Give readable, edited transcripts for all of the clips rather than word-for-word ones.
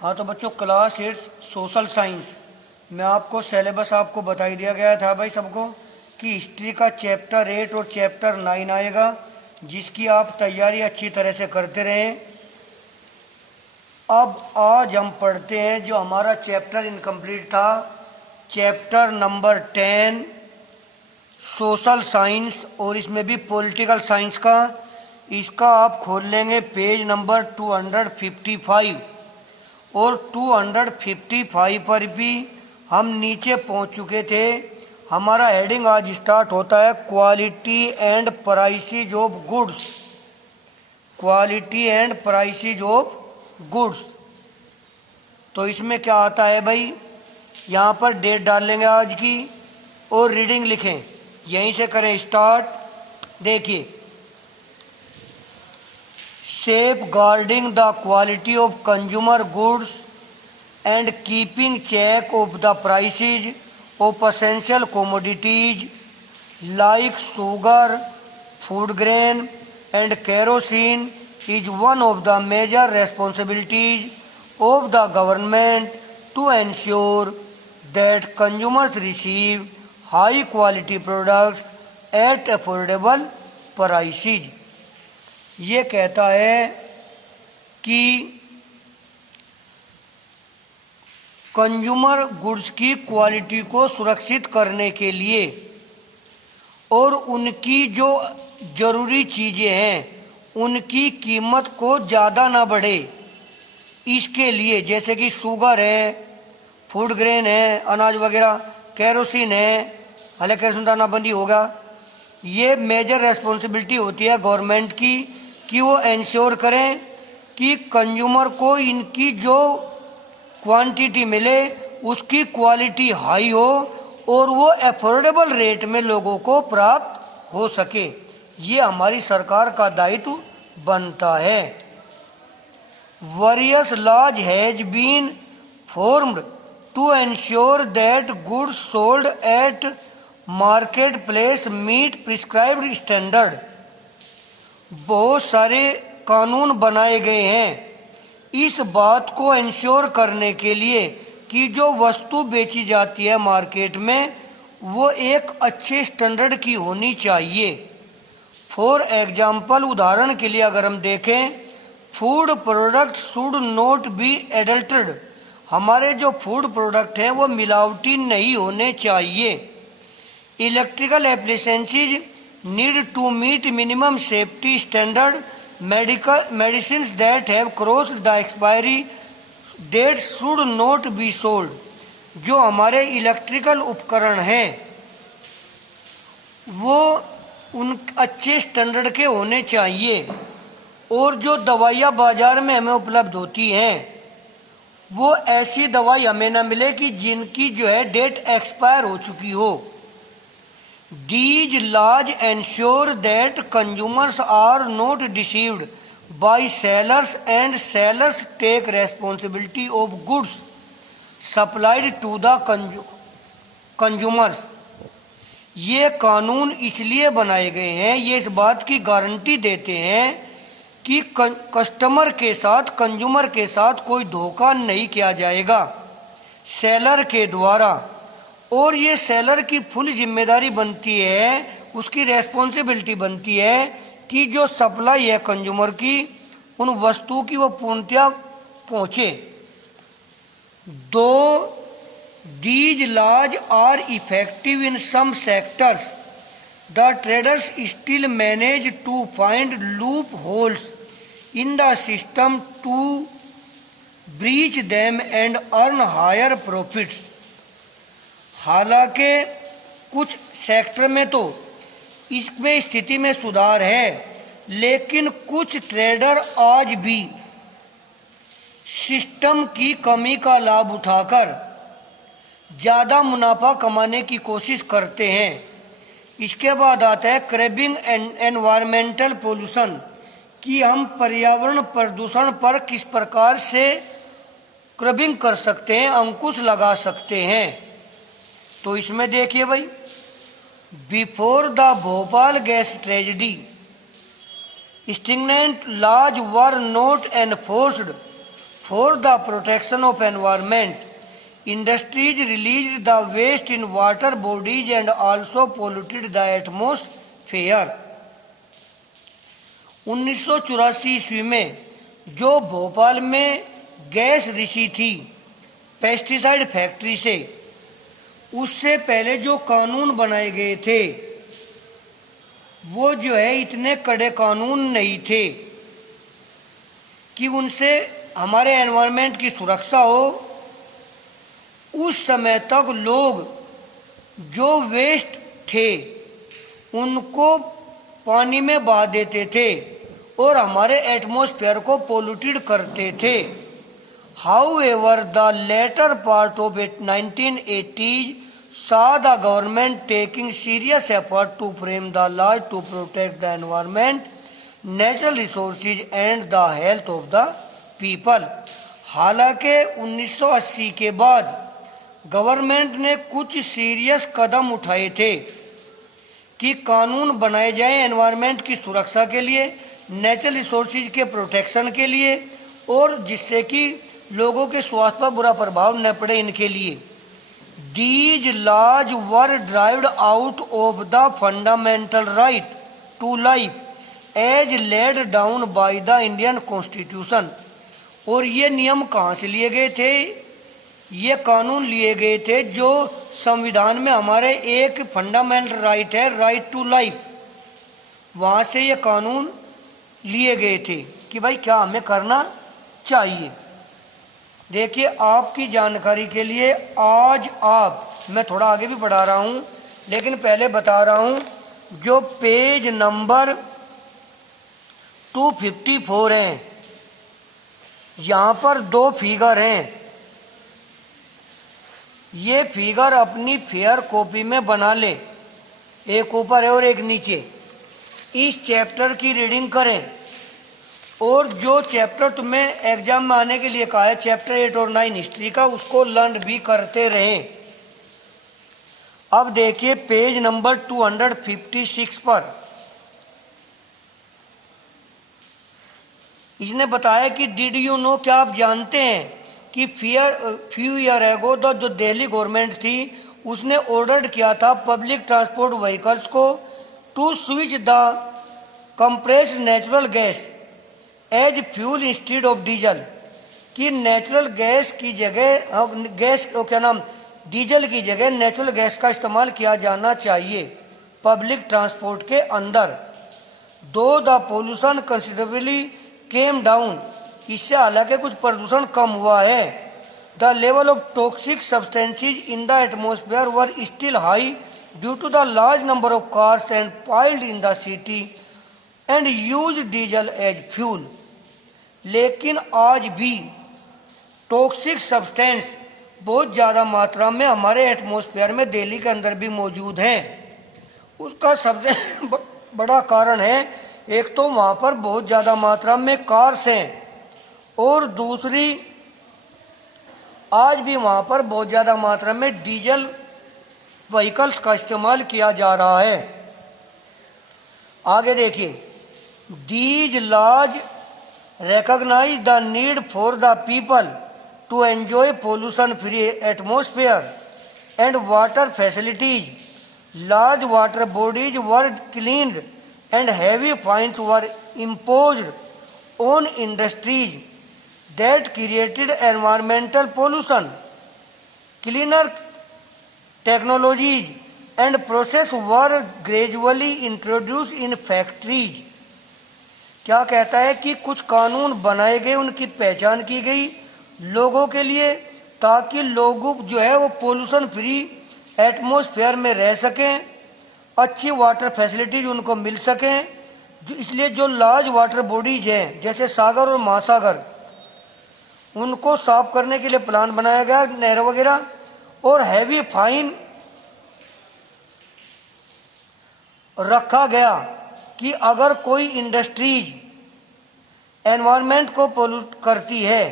हाँ तो बच्चों, क्लास 8 सोशल साइंस में आपको सिलेबस आपको बता ही दिया गया था भाई सबको कि हिस्ट्री का चैप्टर 8 और चैप्टर 9 आएगा, जिसकी आप तैयारी अच्छी तरह से करते रहें। अब आज हम पढ़ते हैं जो हमारा चैप्टर इनकम्प्लीट था, चैप्टर नंबर 10 सोशल साइंस, और इसमें भी पॉलिटिकल साइंस का। इसका आप खोल लेंगे पेज नंबर 255, और 255 पर भी हम नीचे पहुंच चुके थे। हमारा हेडिंग आज स्टार्ट होता है quality and prices of goods. Quality and prices of goods. तो इसमें क्या आता है भाई, यहाँ पर डेट डाल लेंगे आज की और रीडिंग लिखें, यहीं से करें स्टार्ट। देखिए, safeguarding the quality of consumer goods and keeping check of the prices of essential commodities like sugar, food grain and kerosene is one of the major responsibilities of the government to ensure that consumers receive high quality products at affordable prices। ये कहता है कि consumer goods की quality को सुरक्षित करने के लिए और उनकी जो ज़रूरी चीज़ें हैं उनकी कीमत को ज़्यादा ना बढ़े, इसके लिए जैसे कि शुगर है, फूड ग्रेन है, अनाज वगैरह, केरोसिन है, हालांकि केरोसिन दानाबंदी होगा। ये मेजर रेस्पॉन्सिबिलिटी होती है गवर्नमेंट की कि वो इंश्योर करें कि कंज्यूमर को इनकी जो क्वांटिटी मिले उसकी क्वालिटी हाई हो और वो अफोर्डेबल रेट में लोगों को प्राप्त हो सके। ये हमारी सरकार का दायित्व बनता है। Various laws has been formed to ensure that goods sold at market place meet prescribed standard. बहुत सारे कानून बनाए गए हैं इस बात को इंश्योर करने के लिए कि जो वस्तु बेची जाती है मार्केट में वो एक अच्छे स्टैंडर्ड की होनी चाहिए। फॉर एग्जाम्पल, उदाहरण के लिए अगर हम देखें, food product should not be adulterated. हमारे जो फूड प्रोडक्ट हैं वो मिलावटी नहीं होने चाहिए। Electrical appliances need to meet minimum safety standard. Medicines that have crossed the expiry date should not be sold. जो हमारे इलेक्ट्रिकल उपकरण हैं वो उन अच्छे स्टैंडर्ड के होने चाहिए, और जो दवाइयाँ बाजार में हमें उपलब्ध होती हैं वो ऐसी दवाई हमें ना मिले कि जिनकी जो है डेट एक्सपायर हो चुकी हो। These laws ensure that consumers are not deceived by sellers and sellers take responsibility of goods supplied to the consumers। ये कानून इसलिए बनाए गए हैं, ये इस बात की गारंटी देते हैं कि कस्टमर के साथ, कंज्यूमर के साथ कोई धोखा नहीं किया जाएगा सेलर के द्वारा, और ये सेलर की फुल जिम्मेदारी बनती है, उसकी रेस्पॉन्सिबिलिटी बनती है कि जो सप्लाई है कंज्यूमर की उन वस्तु की वो पूर्णतया पहुँचे। Though these laws are effective in some sectors, the traders still manage to find loopholes in the system to breach them and earn higher profits. हालांकि कुछ सेक्टर में तो इसमें स्थिति में सुधार है, लेकिन कुछ ट्रेडर आज भी सिस्टम की कमी का लाभ उठाकर ज़्यादा मुनाफा कमाने की कोशिश करते हैं। इसके बाद आता है क्रैबिंग एनवायरमेंटल पोल्यूशन, कि हम पर्यावरण प्रदूषण पर किस प्रकार से क्रैबिंग कर सकते हैं, अंकुश लगा सकते हैं। तो इसमें देखिए भाई, before the Bhopal gas tragedy stringent laws were not enforced for the protection of environment, industries release the waste in water bodies and also polluted the atmosphere. 1984 ईस्वी में जो भोपाल में गैस रिसी थी पेस्टिसाइड फैक्ट्री से, उससे पहले जो कानून बनाए गए थे वो जो है इतने कड़े कानून नहीं थे कि उनसे हमारे एनवायरनमेंट की सुरक्षा हो। उस समय तक लोग जो वेस्ट थे उनको पानी में बहा देते थे और हमारे एटमॉस्फेयर को पोल्यूटेड करते थे। However, the later part of 1980s saw the government taking serious effort to frame the laws to protect the environment, natural resources and the health of the people। हालांकि 1980 के बाद गवर्नमेंट ने कुछ serious कदम उठाए थे कि कानून बनाए जाएं एनवायरनमेंट की सुरक्षा के लिए, नेचुरल रिसोर्सेज के प्रोटेक्शन के लिए, और जिससे कि लोगों के स्वास्थ्य पर बुरा प्रभाव न पड़े इनके लिए। These laws were derived out of the fundamental right to life as laid down by the Indian constitution. और ये नियम कहाँ से लिए गए थे? ये कानून लिए गए थे जो संविधान में हमारे एक फंडामेंटल राइट है, राइट टू लाइफ, वहाँ से ये कानून लिए गए थे कि भाई क्या हमें करना चाहिए। देखिए, आपकी जानकारी के लिए आज मैं थोड़ा आगे भी बढ़ा रहा हूं, लेकिन पहले बता रहा हूं जो पेज नंबर 254 है, यहां पर दो फिगर हैं। ये फिगर अपनी फेयर कॉपी में बना ले, एक ऊपर है और एक नीचे। इस चैप्टर की रीडिंग करें और जो चैप्टर तुम्हें एग्जाम में आने के लिए कहा है, चैप्टर 8 और 9 हिस्ट्री का, उसको लर्न भी करते रहें। अब देखिए पेज नंबर 256 पर इसने बताया कि डिड यू नो, क्या आप जानते हैं कि फ्यू ईयर एगो जो दिल्ली गवर्नमेंट थी उसने ऑर्डर किया था पब्लिक ट्रांसपोर्ट व्हीकल्स को to switch the compressed natural gas as fuel instead of diesel, कि नेचुरल गैस की जगह डीजल की जगह नेचुरल गैस का इस्तेमाल किया जाना चाहिए पब्लिक ट्रांसपोर्ट के अंदर। Though the pollution considerably came down, इससे हालांकि कुछ प्रदूषण कम हुआ है। The level of toxic substances in the atmosphere were still high due to the large number of cars and plied in the city and use diesel as fuel. लेकिन आज भी टॉक्सिक सब्सटेंस बहुत ज़्यादा मात्रा में हमारे एटमॉस्फेयर में दिल्ली के अंदर भी मौजूद हैं। उसका सबसे बड़ा कारण है, एक तो वहाँ पर बहुत ज़्यादा मात्रा में कार्स हैं, और दूसरी आज भी वहाँ पर बहुत ज़्यादा मात्रा में डीजल व्हीकल्स का इस्तेमाल किया जा रहा है। आगे देखिए, these laws recognize the need for the people to enjoy pollution free atmosphere and water facilities. Large water bodies were cleaned and heavy fines were imposed on industries that created environmental pollution. Cleaner technologies and processes were gradually introduced in factories। क्या कहता है कि कुछ कानून बनाए गए, उनकी पहचान की गई लोगों के लिए, ताकि लोग जो है वो पोल्यूशन फ्री एटमॉस्फेयर में रह सकें, अच्छी वाटर फैसिलिटीज उनको मिल सकें। इसलिए जो लार्ज वाटर बॉडीज हैं जैसे सागर और महासागर, उनको साफ करने के लिए प्लान बनाया गया, नहर वगैरह, और हैवी फाइन रखा गया कि अगर कोई इंडस्ट्रीज एनवायरनमेंट को पोल्यूट करती है,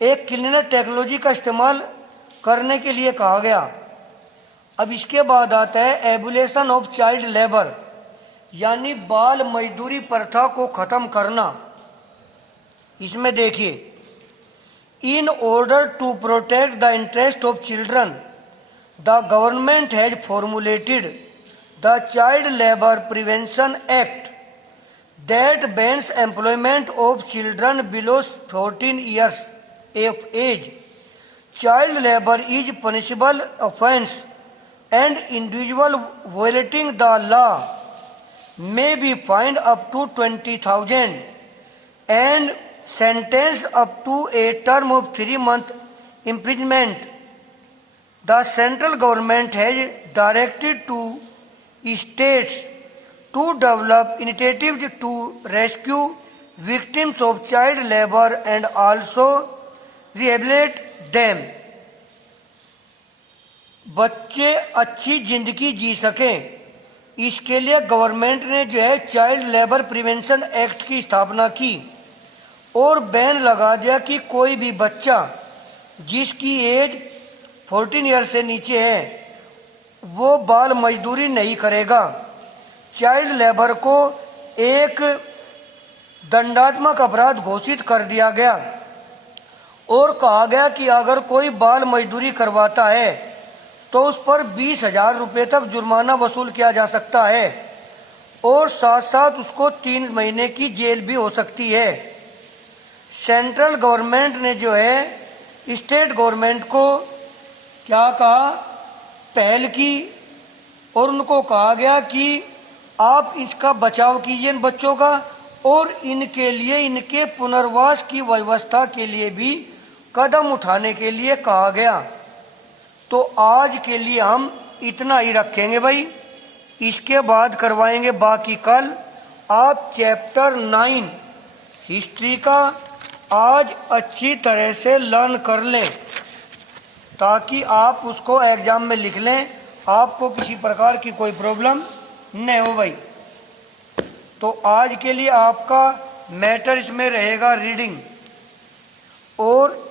एक क्लीनर टेक्नोलॉजी का इस्तेमाल करने के लिए कहा गया। अब इसके बाद आता है एबुलेशन ऑफ चाइल्ड लेबर, यानी बाल मजदूरी प्रथा को खत्म करना। इसमें देखिए In order to protect the interest of children, the government has formulated the Child Labour Prevention Act that bans employment of children below 14 years of age. Child labor is punishable offence, and individual violating the law may be fined up to 20,000 and sentenced up to a term of 3 months imprisonment. The central government has directed to states to develop initiatives to rescue victims of child labor and also rehabilitate them. बच्चे अच्छी जिंदगी जी सकें, इसके लिए government ने जो है child labour prevention act की स्थापना की और बैन लगा दिया कि कोई भी बच्चा जिसकी एज 14 ईयर से नीचे है वो बाल मजदूरी नहीं करेगा। चाइल्ड लेबर को एक दंडात्मक अपराध घोषित कर दिया गया और कहा गया कि अगर कोई बाल मजदूरी करवाता है तो उस पर 20,000 रुपये तक जुर्माना वसूल किया जा सकता है और साथ साथ उसको 3 महीने की जेल भी हो सकती है। सेंट्रल गवर्नमेंट ने जो है स्टेट गवर्नमेंट को क्या कहा, पहल की और उनको कहा गया कि आप इसका बचाव कीजिए इन बच्चों का और इनके लिए इनके पुनर्वास की व्यवस्था के लिए भी कदम उठाने के लिए कहा गया। तो आज के लिए हम इतना ही रखेंगे भाई, इसके बाद करवाएंगे बाकी कल। आप चैप्टर 9 हिस्ट्री का आज अच्छी तरह से लर्न कर लें ताकि आप उसको एग्जाम में लिख लें, आपको किसी प्रकार की कोई प्रॉब्लम नहीं हो भाई। तो आज के लिए आपका मैटर इसमें रहेगा रीडिंग और